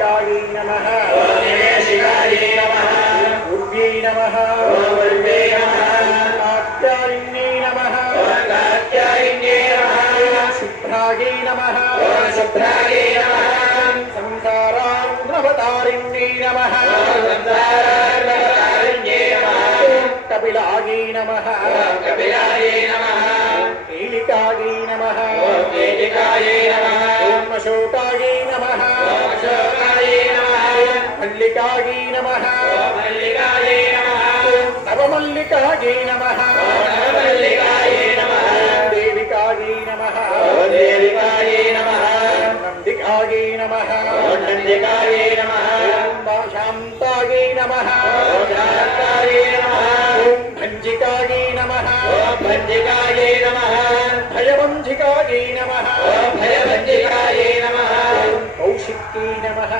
నివేశికాయై నమః ఓం నివేశికాయై నమః ఉర్వ్యై నమః ఓం ఉర్వే నమః కాత్యాయన్యై నమః ఓం కాత్యాయన్యే నమః శుభ్రాయై నమః ఓం శుభ్రాయే నమః సంసారార్ణవతారిణ్యై నమః ఓం సంసారార్ణవతారిణ్యే నమః కపిలాయై నమః ఓం కపిలాయే నమః నవమల్లికాయై నమః. నవమల్లికాయే నమః. దేవికాయై నమః. దేవికాయే నమః. నందికాయై నమః. నందికాయే నమః. శాంతాయై నమః. శాంతాయే నమః. భంజికాయై నమః. భంజికాయే నమః. భయవంజికాయై నమః. ఓం భయభంజికాయే నమః.